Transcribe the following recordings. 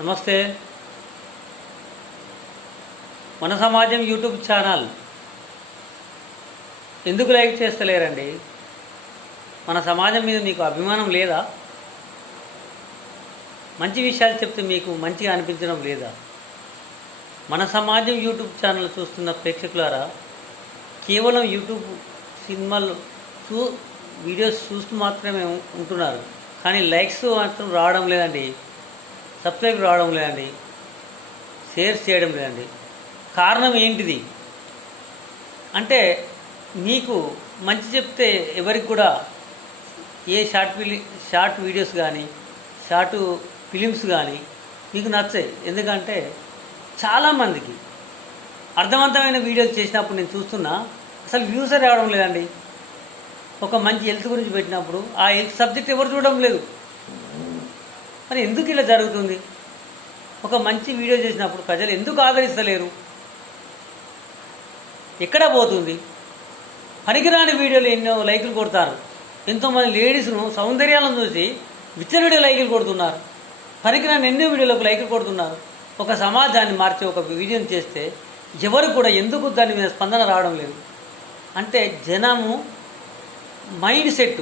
నమస్తే. మన సమాజం యూట్యూబ్ ఛానల్ ఎందుకు లైక్ చేస్తలేరండి? మన సమాజం మీద మీకు అభిమానం లేదా? మంచి విషయాలు చెప్తే మీకు మంచిగా అనిపించడం లేదా? మన సమాజం యూట్యూబ్ ఛానల్ చూస్తున్న ప్రేక్షకులారా, కేవలం యూట్యూబ్ సినిమాలు వీడియోస్ చూస్తూ మాత్రమే ఉంటున్నారు, కానీ లైక్స్ మాత్రం రావడం లేదండి, సబ్స్క్రైబ్ రావడం లేదండి, షేర్స్ చేయడం లేదండి. కారణం ఏంటిది అంటే, మీకు మంచి చెప్తే ఎవరికి కూడా ఏ షార్ట్ వీడియోస్ కానీ షార్ట్ ఫిలిమ్స్ కానీ మీకు నచ్చాయి. ఎందుకంటే చాలామందికి అర్థవంతమైన వీడియోలు చేసినప్పుడు నేను చూస్తున్నా, అసలు వ్యూసే రావడం లేదండి. ఒక మంచి హెల్త్ గురించి పెట్టినప్పుడు ఆ హెల్త్ సబ్జెక్ట్ ఎవరు చూడడం లేదు. మరి ఎందుకు ఇలా జరుగుతుంది? ఒక మంచి వీడియో చేసినప్పుడు ప్రజలు ఎందుకు ఆదరిస్తలేరు? ఎక్కడ పోతుంది? పనికిరాని వీడియోలు ఎన్నో లైకులు కొడతారు. ఎంతోమంది లేడీస్ను సౌందర్యాలను చూసి విచ్చలవిడిగా లైకులు కొడుతున్నారు. పనికిరాని ఎన్నో వీడియోలకు లైకులు కొడుతున్నారు. ఒక సమాజాన్ని మార్చి ఒక వీడియోని చేస్తే ఎవరు కూడా ఎందుకు దాని మీద స్పందన రావడం లేదు అంటే, జనము మైండ్ సెట్,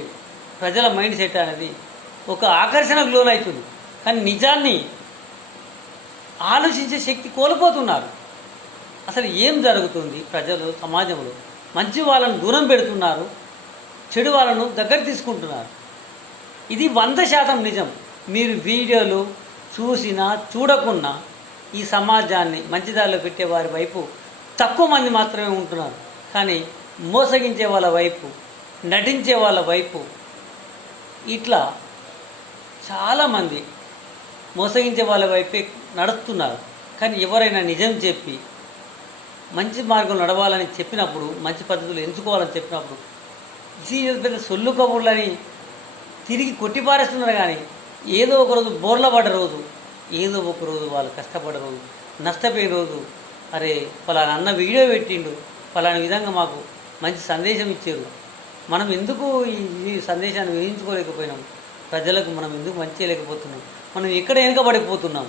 ప్రజల మైండ్ సెట్ అనేది ఒక ఆకర్షణకు లోనవుతుంది, కానీ నిజాన్ని ఆలోచించే శక్తి కోల్పోతున్నారు. అసలు ఏం జరుగుతుంది? ప్రజలు సమాజంలో మంచి వాళ్ళను దూరం పెడుతున్నారు, చెడు వాళ్ళను దగ్గర తీసుకుంటున్నారు. ఇది 100% నిజం. మీరు వీడియోలు చూసినా చూడకున్నా ఈ సమాజాన్ని మంచిదారిలో పెట్టే వారి వైపు తక్కువ మంది మాత్రమే ఉంటున్నారు, కానీ మోసగించే వాళ్ళ వైపు, నటించే వాళ్ళ వైపు ఇట్లా చాలామంది మోసగించే వాళ్ళ వైపే నడుస్తున్నారు. కానీ ఎవరైనా నిజం చెప్పి మంచి మార్గం నడవాలని చెప్పినప్పుడు, మంచి పద్ధతులు ఎంచుకోవాలని చెప్పినప్పుడు పెద్ద సొల్లు కబుర్లని తిరిగి కొట్టిపారేస్తున్నారు. కానీ ఏదో ఒకరోజు బోర్ల పడ్డ రోజు, ఏదో ఒకరోజు వాళ్ళు కష్టపడ్డ రోజు, నష్టపోయిన రోజు, అరే పలానా అన్న వీడియో పెట్టిండు, పలానా విధంగా మాకు మంచి సందేశం ఇచ్చారు, మనం ఎందుకు ఈ సందేశాన్ని వేయించుకోలేకపోయినాం, ప్రజలకు మనం ఎందుకు మంచి చేయలేకపోతున్నాం, మనం ఎక్కడ వెనుకబడిపోతున్నాం.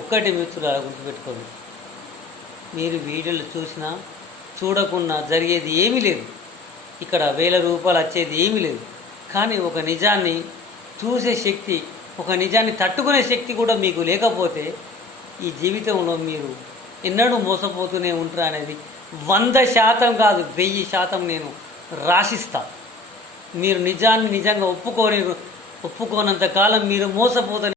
ఒక్కటి మిత్రులు గుర్తుపెట్టుకోండి, మీరు వీడియోలు చూసినా చూడకున్నా జరిగేది ఏమీ లేదు. ఇక్కడ 1000 రూపాయలు వచ్చేది ఏమీ లేదు. కానీ ఒక నిజాన్ని చూసే శక్తి, ఒక నిజాన్ని తట్టుకునే శక్తి కూడా మీకు లేకపోతే ఈ జీవితంలో మీరు ఎన్నడూ మోసపోతూనే ఉంటారు అనేది 100% కాదు, 1000% నేను రాసిస్తా. మీరు నిజాన్ని నిజంగా ఒప్పుకోనంత కాలం మీరు మోసపోతూనే